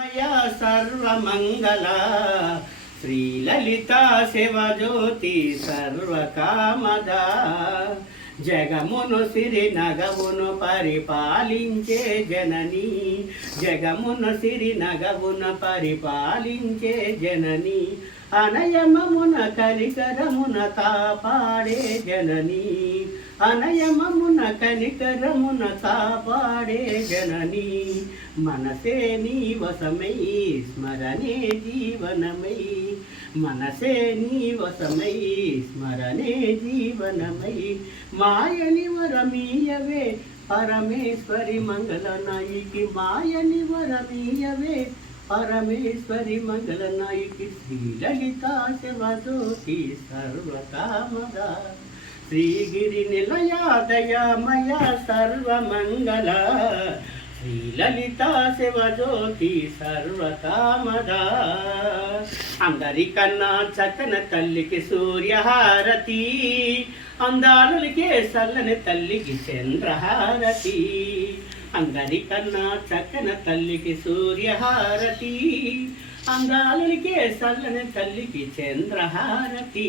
మయా సర్వమంగళ. శ్రీలలిత శివజ్యోతి సర్వకామదా. జగమును సిరి నగవును పరిపాలించే జనని. జగమును సిరి నగవును పరిపాలించే జనని. అనయమమున కనికరమున కాపాడే జనని. అనయమమున కనికరమున కాపాడే జనని. మనసే నీ వసమై స్మరణే జీవనమై. మనసే నీవసమై స్మరణే జీవనమై. మాయని వరమీయవే పరమేశ్వరి మంగళనాయికి మాయని వరమీయవే పరమేశ్వరి మంగళనాయికి శ్రీలలితా శ్రీలలిత శివజ్యోతి సర్వకామద. శ్రీగిరి నిలయాదయమయ సర్వమంగళ. శ్రీలలితా శివజ్యోతి సర్వకామదా. అందరికన్నా చక్కన తల్లికి సూర్యహారతి అందాలకే సల్లని తల్లికి చంద్రహారతి. అందరికన్నా చక్కన తల్లికి సూర్యహారతి అందాలకే సల్లని తల్లికి చంద్రహారతి.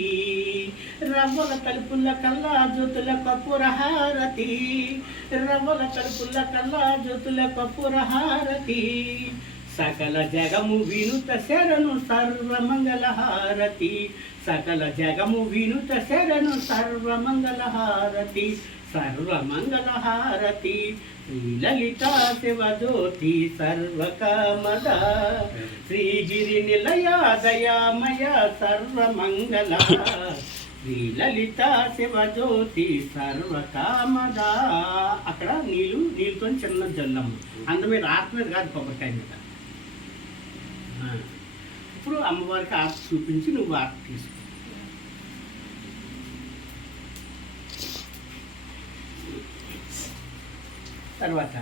రవ్వల తలుపుల కల్లా జ్యోతుల కపురహారతి రవ్వల తలుపుల కల్లా జ్యోతుల కపురహారతి. సకల జగము వినుత శరణు సర్వమంగళహారతి. సకల జగము వినుత శరణు సర్వమంగళహారతి. హారతి శ్రీలలితా హారతి శివజ్యోతి సర్వకామద. శ్రీగిరి నిలయ దయామయ సర్వమంగళ. శ్రీలలితా శివజ్యోతి సర్వకామద. అక్కడ నీళ్ళు నీళ్ళతో చిన్న జల్లమ్మ అందు మీద ఆత్మ కాదు కొబ్బరికాయ మీద. ఇప్పుడు అమ్మవారికి ఆర్ట్ చూపించి నువ్వు ఆర్ట్ తీసుకో. తర్వాత